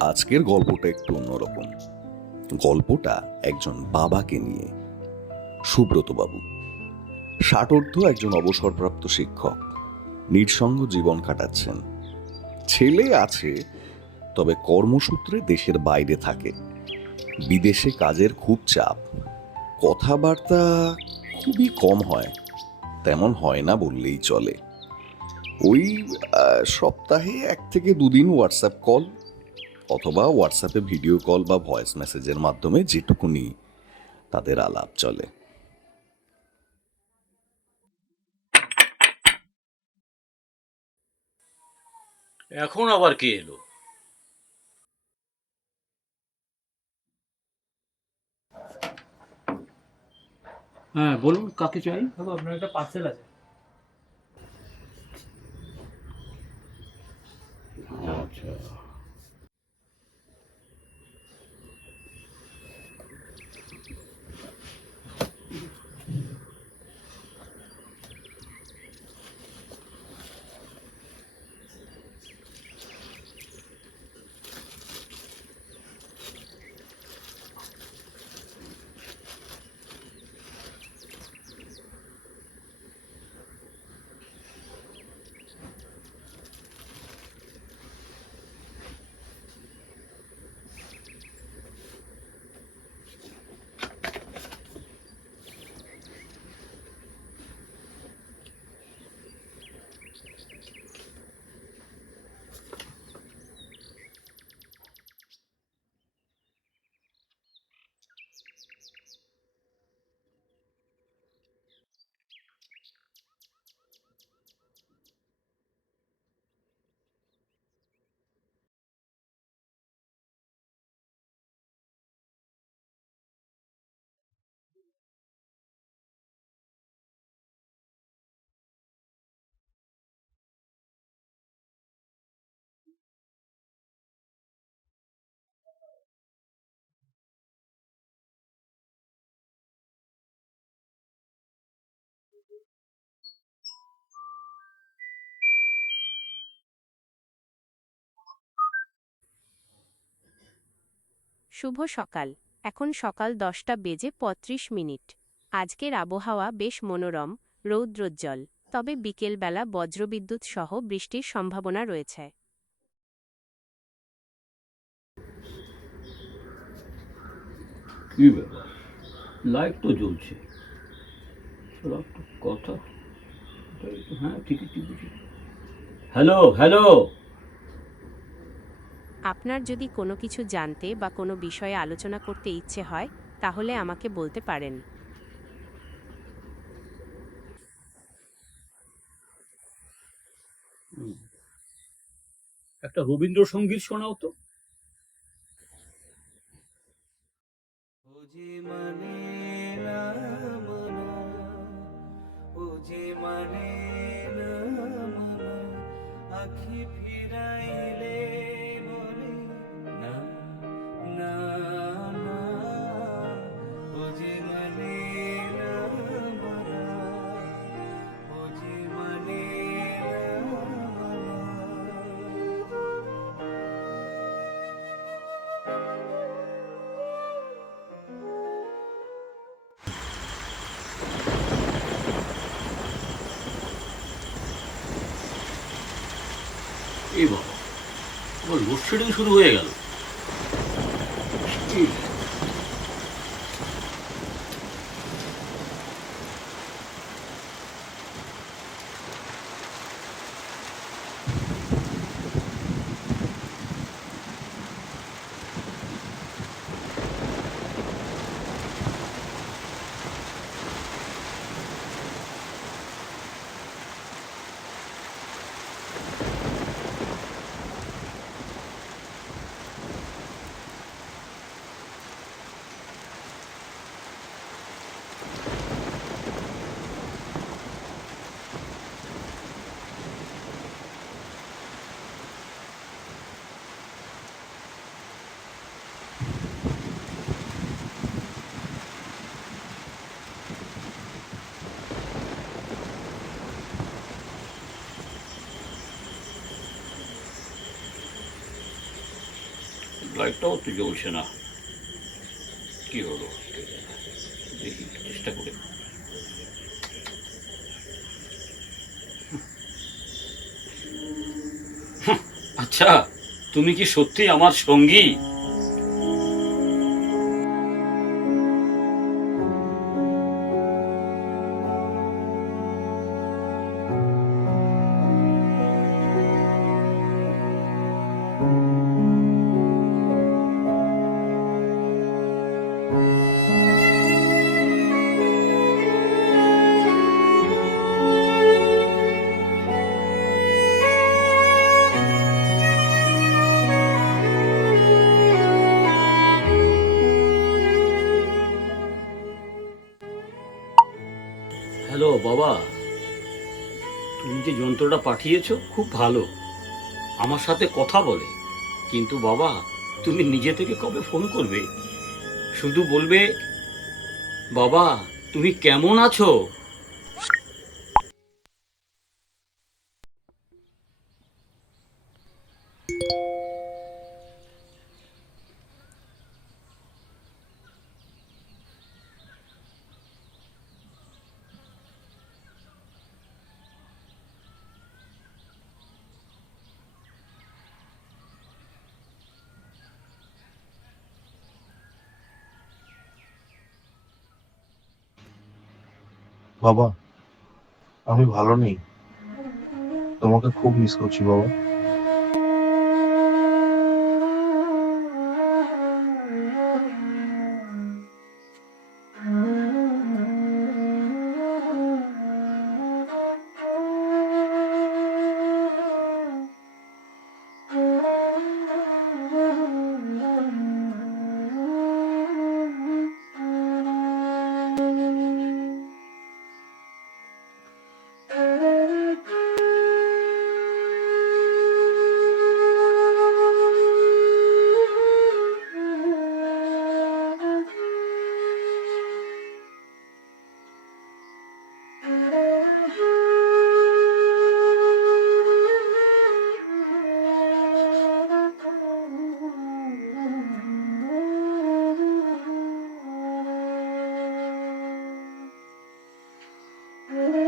আজকের গল্পটা একটু অন্যরকম। গল্পটা একজন বাবাকে নিয়ে। সুব্রত বাবু। ষাটোর্ধ একজন অবসরপ্রাপ্ত শিক্ষক। নিঃসঙ্গ জীবন কাটাচ্ছেন। ছেলে আছে, তবে কর্মসূত্রে দেশের বাইরে থাকে। বিদেশে কাজের খুব চাপ। কথাবার্তা খুবই কম হয়। তেমন হয় না বললেই চলে। ওই সপ্তাহে এক থেকে দুদিন হোয়াটসঅ্যাপ কল অথবা হোয়াটসঅ্যাপে ভিডিও কল বা ভয়েস মেসেজের মাধ্যমে যেটুকুনি তাদের আলাপ চলে। এখন আবার কে এলো? হ্যাঁ বলুন কাকে চাই? বাবু আপনার একটা পার্সেল আছে। আচ্ছা। শুভ সকাল। এখন সকাল দশটা বেজে পঁয়ত্রিশ মিনিট। আজকের আবহাওয়া বেশ মনোরম, রৌদ্রোজ্জ্বল, তবে বিকেলবেলা বজ্রবিদ্যুৎ সহ বৃষ্টির সম্ভাবনা রয়েছে। লাইট তো জ্বলছে। কথা। হ্যাঁ হ্যালো হ্যালো! আপনার যদি কোনো কিছু জানতে বা কোনো বিষয়ে আলোচনা করতে ইচ্ছে হয় তাহলে আমাকে বলতে পারেন। একটা রবীন্দ্রসঙ্গীত শোনাও তো। মানে মানা আখি এই বাবা আমার লোডশেডিং শুরু হয়ে গেল। লাইটটাও তো জ্বলছে না। কী হলো? দেখি, চেষ্টা করে। আচ্ছা তুমি কি সত্যি আমার সঙ্গী? বাবা। তুমি যে যন্ত্রটা পাঠিয়েছ, খুব ভালো। আমার সাথে কথা বলে। কিন্তু বাবা, তুমি নিজে থেকে কবে ফোন করবে? শুধু বলবে, বাবা, তুমি কেমন আছো? বাবা আমি ভালো নেই। তোমাকে খুব মিস করছি বাবা। Mm-hmm.